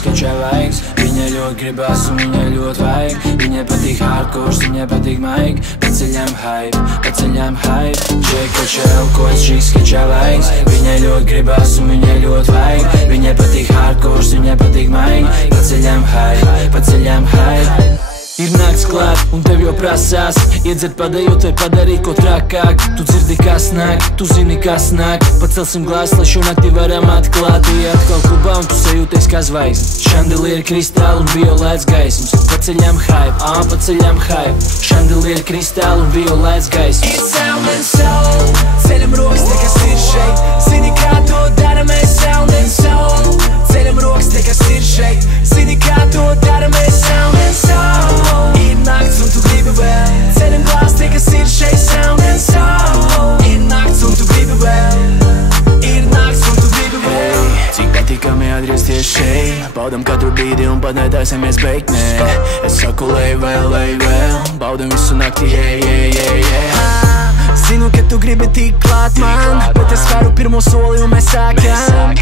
skačā vaigs. Viņai ļoti gribas un viņai ļoti vajag. Viņai patīk hardcore, viņai patīk maigi. Paceļam hype, Džeka Čelkots, šī skačā vaigs. Viņai ļoti gribas un viņai ļoti vajag. Viņai patīk hardcore, viņai patīk maigi. Paceļam hype. Ir nakts klāt, un tev jau prasās iedzert padējot vai padarīt ko trakāk. Tu dzirdi, kas nāk, tu zini, kas nāk. Pacelsim glāzi, lai šo nakti varam atklāt. Ja atkal klubā un tu sajūties kā zvaigznes. Šandelieri, kristāli un violēts gaismas. Paceļam hype, šandelieri, kristāli un violēts gaismas. It's sound and soul, ceļam rokas, tie kas ir šeit. Zini, kā to dara, mēs sound and soul. Ceļam rokas, tie kas ir šeit. Zini, kā to dara, mēs sound and soul. Ir nakts un tu gribi vēl. Ceļam glāzi, tie kas ir šeit. Sound and soul. Ir nakts un tu gribi vēl. Ir nakts un tu gribi vēl. Cik patīkami atgriezties šeit. Baudam katru brīdi un pat netaisimies beigt, nē. Es saku, lej vēl. Baudam visu nakti, Zinu, ka tu gribi tik klāt man, bet es varu pirmo soli un mēs sākam.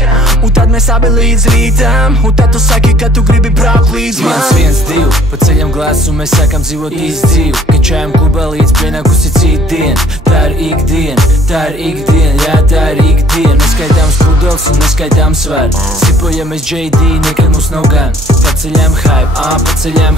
Un tad mēs abi līdz rītam. Un tad tu saki, ka tu gribi braukt līdz man. 1, 2, paceļam glāzes un mēs sākam dzīvot īstu dzīvi. Kačājam klubā līdz pienākusi cita diena. Tā ir ikdiena, jā, tā ir ikdiena. Neskaitām spudeles un neskaitām svaru. Sipojamies JD, nekad mums nav gan. Paceļam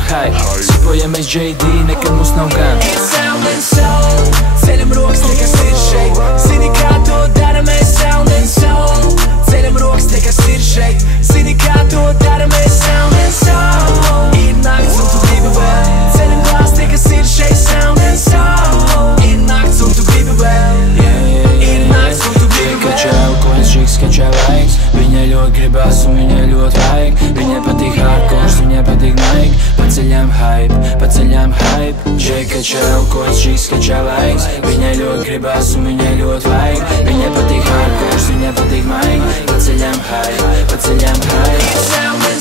hype, sipojamies JD, nekad mums nav gan. It's sound and soul, ceļam rokas, tie kas ir šeit. Zini, kā to dara, mēs sound and soul. Ceļam rokas, tie kas ir šeit. Zini, kā to dara, mēs sound and soul. Ir nakts un tu gribi vēl. Ceļam glāzi, tie kas ir šeit. Sound and soul. Ir nakts un tu gribi vēl. Ir nakts un tu gribi vēl. Čelkots, šī skačā vaigs. Viņai ļoti gribas un viņai ļoti vajag. Viņai patīk hardcore, viņai patīk maigi. Paceļam hype, Džeka Čelkots, šī skačā vaigs. Viņai ļoti gribas un viņai ļoti vajag. Viņai patīk hardcore, viņai patīk maigi. Paceļam hype. Sound and